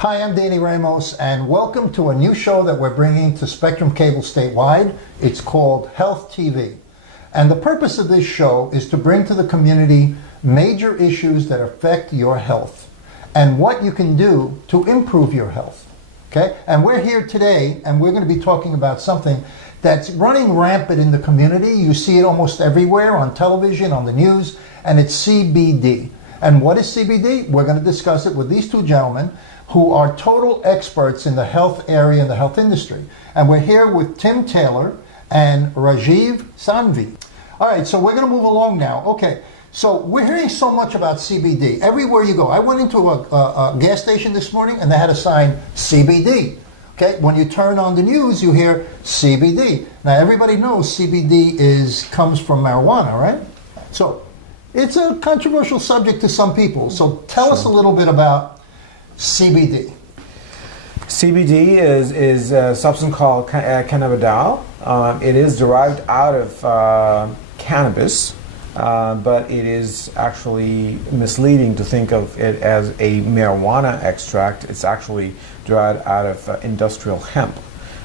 Hi, I'm Danny Ramos, and welcome to a new show that we're bringing to Spectrum Cable statewide. It's called HealthTV. And the purpose of this show is to bring to the community major issues that affect your health and what you can do to improve your health. Okay? And we're here today, and we're going to be talking about something that's running rampant in the community. You see it almost everywhere, on television, on the news, and it's CBD. And what is CBD? We're going to discuss it with these two gentlemen who are total experts in the health area and the health industry. And we're here with Tim Taylor and Rajiv Sanvi. All right, so we're going to move along now. Okay, so we're hearing so much about CBD. Everywhere you go. I went into a gas station this morning and they had a sign, CBD. Okay, when you turn on the news, you hear CBD. Now, everybody knows CBD comes from marijuana, right? So it's a controversial subject to some people. So tell us a little bit about CBD. CBD is a substance called cannabidiol. It is derived out of cannabis, but it is actually misleading to think of it as a marijuana extract. It's actually derived out of industrial hemp,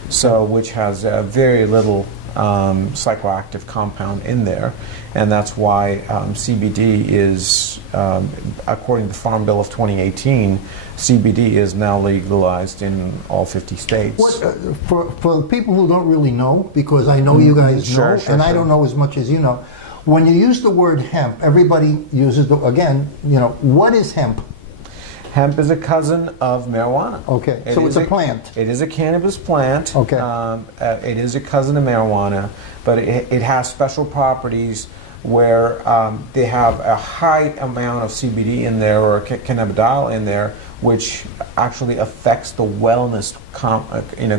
so which has very little psychoactive compound in there, and that's why CBD is, according to the Farm Bill of 2018, CBD is now legalized in all 50 states. For the people who don't really know, because I know you guys know, I don't know as much as you know, when you use the word hemp, everybody uses what is hemp? Hemp is a cousin of marijuana. Okay, so it's a plant. It is a cannabis plant. Okay. It is a cousin of marijuana, but it has special properties where they have a high amount of CBD in there, or cannabidiol in there, which actually affects the wellness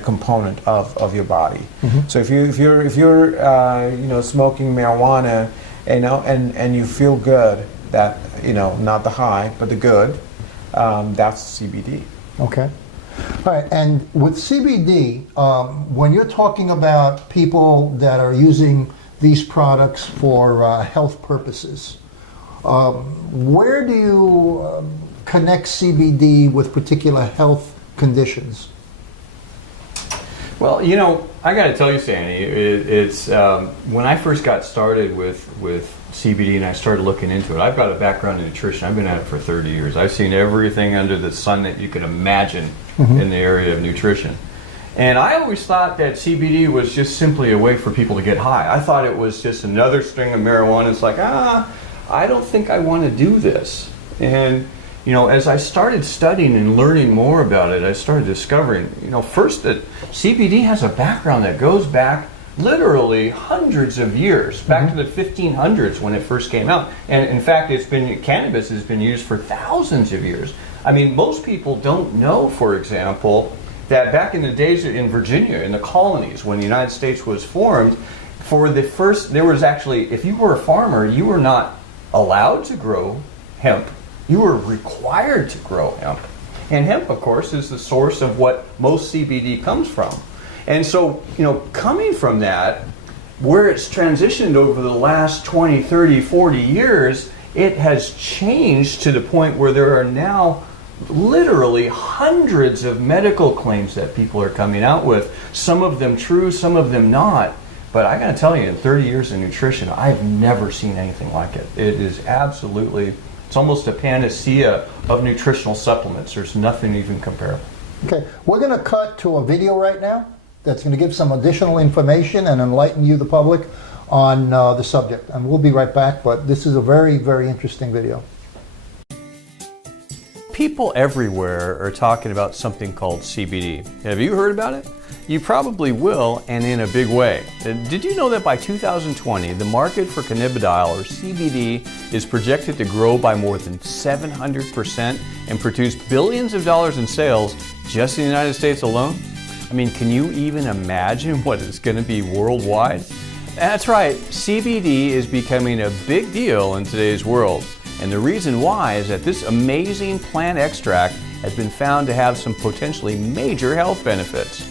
component of your body. Mm-hmm. So if you're smoking marijuana, and you feel good, that not the high but the good, that's CBD. Okay. All right. And with CBD, when you're talking about people that are using these products for health purposes, where do you connect CBD with particular health conditions? Well, I got to tell you, Sandy, it's when I first got started with CBD and I started looking into it. I've got a background in nutrition. I've been at it for 30 years. I've seen everything under the sun that you could imagine in the area of nutrition. And I always thought that CBD was just simply a way for people to get high. I thought it was just another string of marijuana. It's like, I don't think I want to do this. And as I started studying and learning more about it, I started discovering, first that CBD has a background that goes back literally hundreds of years, back to the 1500s when it first came out. And in fact, cannabis has been used for thousands of years. I mean, most people don't know, for example, that back in the days in Virginia, in the colonies, when the United States was formed, there was actually, if you were a farmer, you were not allowed to grow hemp. You were required to grow hemp. And hemp, of course, is the source of what most CBD comes from. And so, coming from that, where it's transitioned over the last 20, 30, 40 years, it has changed to the point where there are now literally hundreds of medical claims that people are coming out with. Some of them true, some of them not. But I got to tell you, in 30 years of nutrition, I've never seen anything like it. It is absolutely... It's almost a panacea of nutritional supplements. There's nothing even comparable. Okay, we're going to cut to a video right now that's going to give some additional information and enlighten you, the public, on the subject. And we'll be right back, but this is a very, very interesting video. People everywhere are talking about something called CBD. Have you heard about it? You probably will, and in a big way. Did you know that by 2020, the market for cannabidiol, or CBD, is projected to grow by more than 700% and produce billions of dollars in sales just in the United States alone? I mean, can you even imagine what it's going to be worldwide? That's right, CBD is becoming a big deal in today's world. And the reason why is that this amazing plant extract has been found to have some potentially major health benefits.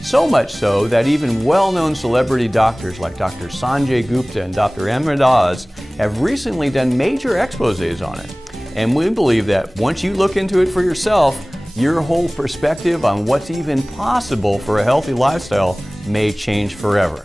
So much so that even well-known celebrity doctors like Dr. Sanjay Gupta and Dr. Ahmedaz have recently done major exposés on it. And we believe that once you look into it for yourself, your whole perspective on what's even possible for a healthy lifestyle may change forever.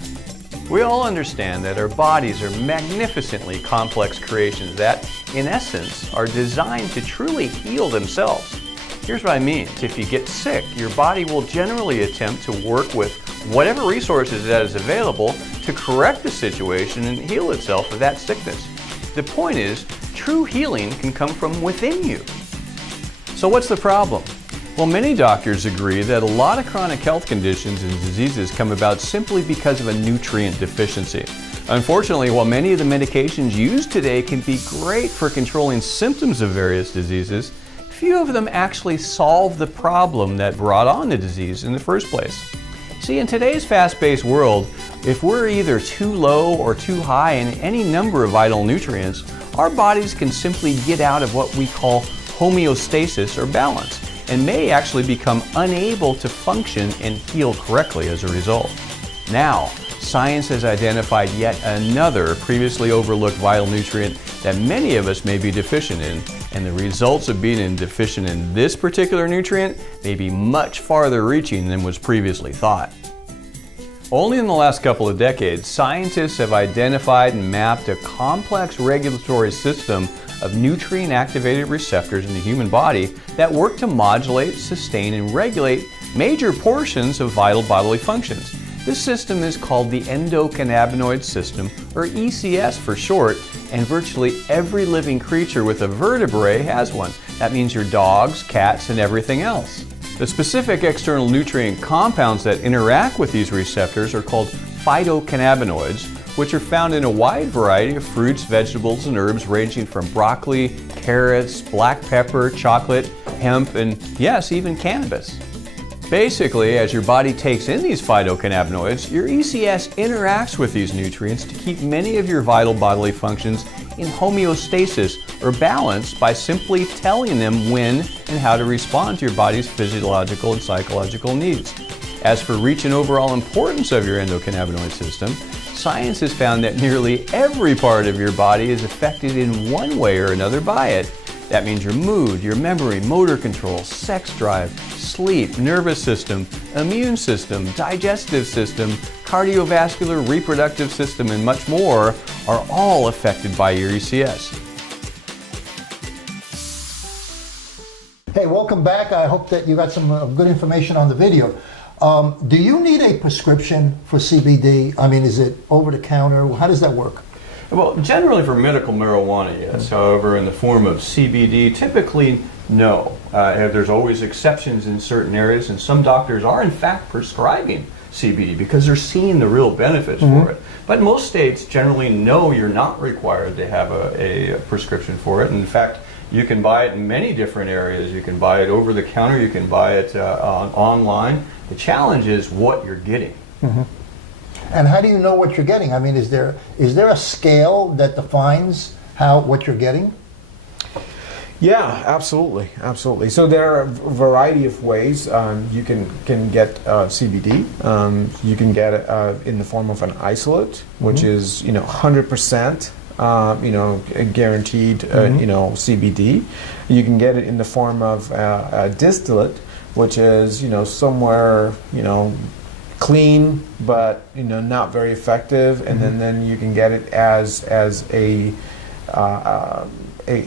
We all understand that our bodies are magnificently complex creations that, in essence, are designed to truly heal themselves. Here's what I mean. If you get sick, your body will generally attempt to work with whatever resources that is available to correct the situation and heal itself of that sickness. The point is, true healing can come from within you. So what's the problem? Well, many doctors agree that a lot of chronic health conditions and diseases come about simply because of a nutrient deficiency. Unfortunately, while many of the medications used today can be great for controlling symptoms of various diseases, few of them actually solve the problem that brought on the disease in the first place. See, in today's fast-paced world, if we're either too low or too high in any number of vital nutrients, our bodies can simply get out of what we call homeostasis or balance, and may actually become unable to function and heal correctly as a result. Now, science has identified yet another previously overlooked vital nutrient that many of us may be deficient in, and the results of being deficient in this particular nutrient may be much farther reaching than was previously thought. Only in the last couple of decades, scientists have identified and mapped a complex regulatory system of nutrient-activated receptors in the human body that work to modulate, sustain, and regulate major portions of vital bodily functions. This system is called the endocannabinoid system, or ECS for short, and virtually every living creature with a vertebrae has one. That means your dogs, cats, and everything else. The specific external nutrient compounds that interact with these receptors are called phytocannabinoids, which are found in a wide variety of fruits, vegetables, and herbs ranging from broccoli, carrots, black pepper, chocolate, hemp, and yes, even cannabis. Basically, as your body takes in these phytocannabinoids, your ECS interacts with these nutrients to keep many of your vital bodily functions in homeostasis or balance by simply telling them when and how to respond to your body's physiological and psychological needs. As for reach and overall importance of your endocannabinoid system, science has found that nearly every part of your body is affected in one way or another by it. That means your mood, your memory, motor control, sex drive, sleep, nervous system, immune system, digestive system, cardiovascular, reproductive system, and much more are all affected by your ECS. Hey, welcome back. I hope that you got some good information on the video. Do you need a prescription for CBD? I mean, is it over the counter? How does that work? Well, generally for medical marijuana, yes. However, in the form of CBD, typically no. There's always exceptions in certain areas, and some doctors are in fact prescribing CBD because they're seeing the real benefits for it. But most states generally know you're not required to have a prescription for it. In fact, you can buy it in many different areas. You can buy it over the counter. You can buy it online. The challenge is what you're getting. And how do you know what you're getting? I mean, is there a scale that defines what you're getting? Yeah, absolutely, absolutely. So there are a variety of ways you can get CBD. You can get it in the form of an isolate, which is 100%. Guaranteed, CBD. You can get it in the form of a distillate, which is, somewhere, clean, but, not very effective. And then you can get it as a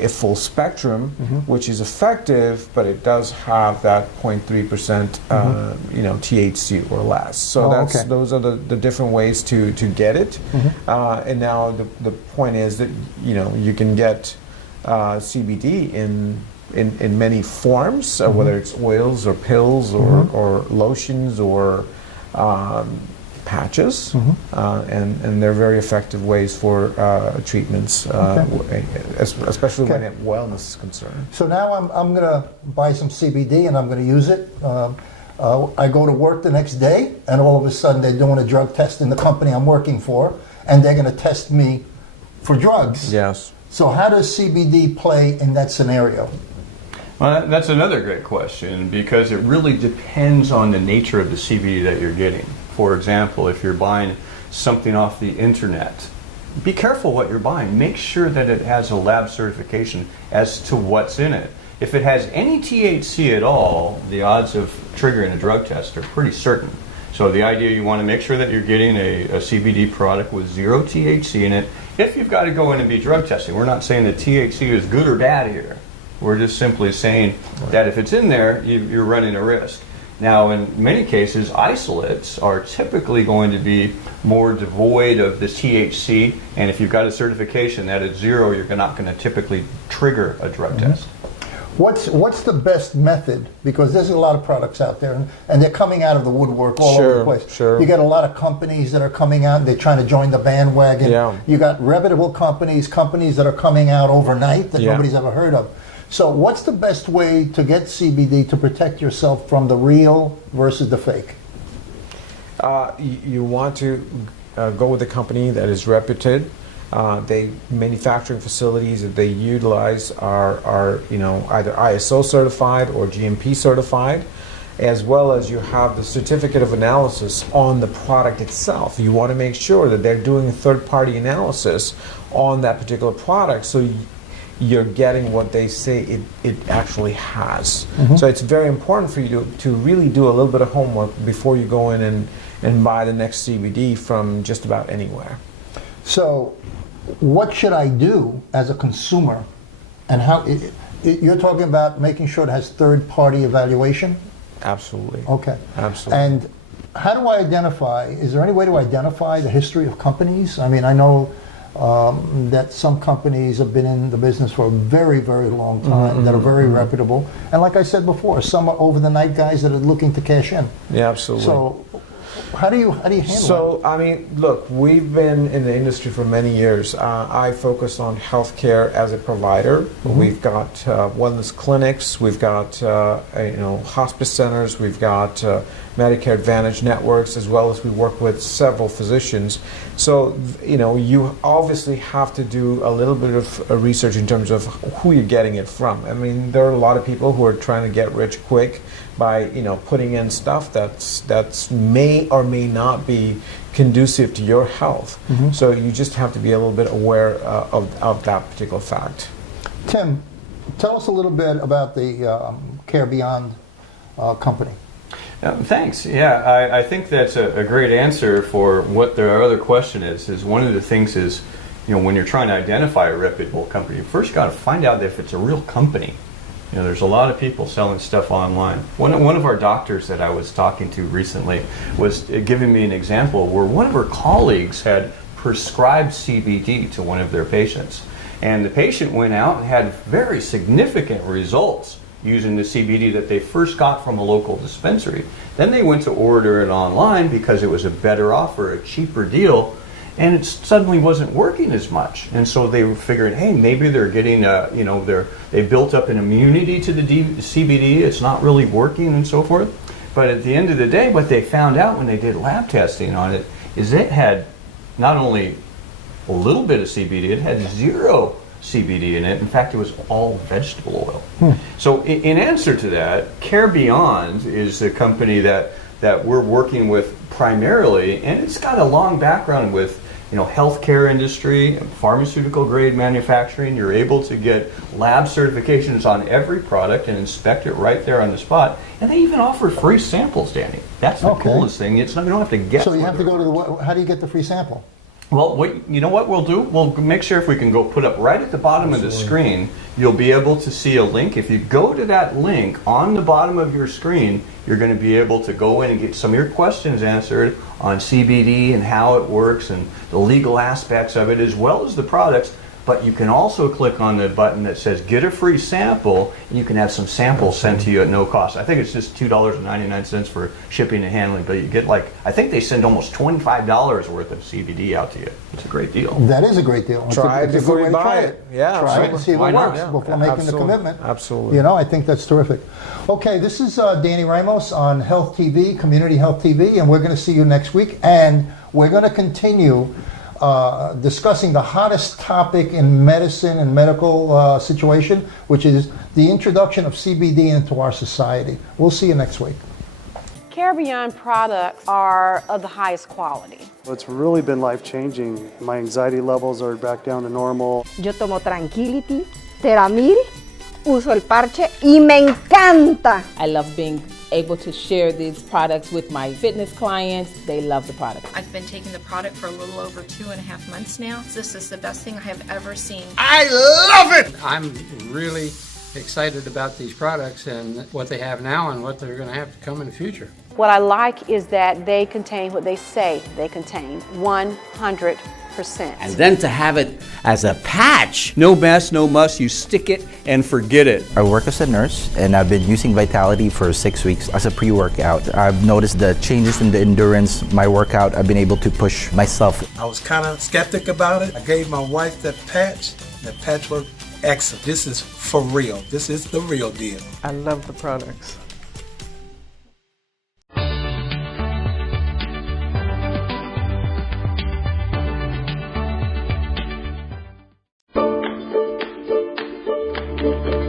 full spectrum, which is effective, but it does have that 0.3%, THC or less. So those are the different ways to get it. And now the point is that you can get CBD in many forms, whether it's oils or pills or lotions or patches, and they're very effective ways for treatments, especially when wellness is concerned. So now I'm going to buy some CBD and I'm going to use it. I go to work the next day, and all of a sudden they're doing a drug test in the company I'm working for, and they're going to test me for drugs. Yes. So how does CBD play in that scenario? Well, that's another great question, because it really depends on the nature of the CBD that you're getting. For example, if you're buying something off the internet, be careful what you're buying. Make sure that it has a lab certification as to what's in it. If it has any THC at all, the odds of triggering a drug test are pretty certain. So the idea, you want to make sure that you're getting a CBD product with zero THC in it. If you've got to go in and be drug testing, we're not saying that THC is good or bad here. We're just simply saying that if it's in there, you're running a risk. Now, in many cases, isolates are typically going to be more devoid of the THC, and if you've got a certification that it's zero, you're not going to typically trigger a drug test. What's the best method? Because there's a lot of products out there, and they're coming out of the woodwork all over the place. Sure. You got a lot of companies that are coming out, and they're trying to join the bandwagon. Yeah. You got reputable companies that are coming out overnight that nobody's ever heard of. So what's the best way to get CBD to protect yourself from the real versus the fake? You want to go with a company that is reputed. They manufacturing facilities that they utilize are either ISO certified or GMP certified, as well as you have the certificate of analysis on the product itself. You want to make sure that they're doing a third-party analysis on that particular product, so you're getting what they say it actually has. So it's very important for you to really do a little bit of homework before you go in and buy the next CBD from just about anywhere. So what should I do as a consumer, and how you're talking about making sure it has third-party evaluation? Absolutely. Okay. Absolutely. And how do I identify, is there any way to identify the history of companies? I mean, I know that some companies have been in the business for a very, very long time, that are very reputable. And like I said before, some are over-the-night guys that are looking to cash in. Yeah, absolutely. So how do you handle So, I mean, look, we've been in the industry for many years. I focus on healthcare as a provider. We've got wellness clinics, we've got hospice centers, we've got Medicare Advantage networks, as well as we work with several physicians. So, you obviously have to do a little bit of research in terms of who you're getting it from. I mean, there are a lot of people who are trying to get rich quick by putting in stuff that's may or may not be conducive to your health. So you just have to be a little bit aware of that particular fact. Tim, tell us a little bit about the Care Beyond company. Thanks. Yeah, I think that's a great answer for what their other question is one of the things is, when you're trying to identify a reputable company, you first got to find out if it's a real company. There's a lot of people selling stuff online. One of our doctors that I was talking to recently was giving me an example where one of her colleagues had prescribed CBD to one of their patients. And the patient went out and had very significant results using the CBD that they first got from a local dispensary. Then they went to order it online because it was a better offer, a cheaper deal, and it suddenly wasn't working as much. And so they were figuring, hey, maybe they're getting, they built up an immunity to the CBD, it's not really working and so forth. But at the end of the day, what they found out when they did lab testing on it is it had not only a little bit of CBD, it had zero CBD in it. In fact, it was all vegetable oil. So in answer to that, Care Beyond is a company that we're working with primarily, and it's got a long background with healthcare industry, pharmaceutical grade manufacturing. You're able to get lab certifications on every product and inspect it right there on the spot. And they even offer free samples, Danny. That's the coolest thing. You don't have to guess. So you have to go to the, how do you get the free sample? Well, you know what we'll do? We'll make sure if we can go put up right at the bottom of the screen, you'll be able to see a link. If you go to that link on the bottom of your screen, you're going to be able to go in and get some of your questions answered on CBD and how it works and the legal aspects of it, as well as the products. but you can also click on the button that says get a free sample, and you can have some samples sent to you at no cost. I think it's just $2.99 for shipping and handling, but you get I think they send almost $25 worth of CBD out to you. It's a great deal. That is a great deal. Try it before you buy it. Yeah, try it and see if Why it not? works Yeah. before making the Absolutely. commitment. Absolutely. You know, I think that's terrific. Okay, this is Danny Ramos on Health TV, Community Health TV, and we're going to see you next week. And we're going to continue discussing the hottest topic in medicine and medical situation, which is the introduction of CBD into our society. We'll see you next week. Care Beyond products are of the highest quality. It's really been life-changing. My anxiety levels are back down to normal. Yo tomo Tranquility, Teramil, uso el parche y me encanta. I love being able to share these products with my fitness clients. They love the product. I've been taking the product for a little over 2.5 months now. This is the best thing I have ever seen. I love it! I'm really excited about these products and what they have now and what they're going to have to come in the future. What I like is that they contain what they say they contain, 100%. And then to have it as a patch. No mess, no muss, you stick it and forget it. I work as a nurse and I've been using Vitality for 6 weeks as a pre-workout. I've noticed the changes in the endurance, my workout, I've been able to push myself. I was kind of skeptic about it. I gave my wife that patch. The patch was excellent. This is for real. This is the real deal. I love the products. Thank you.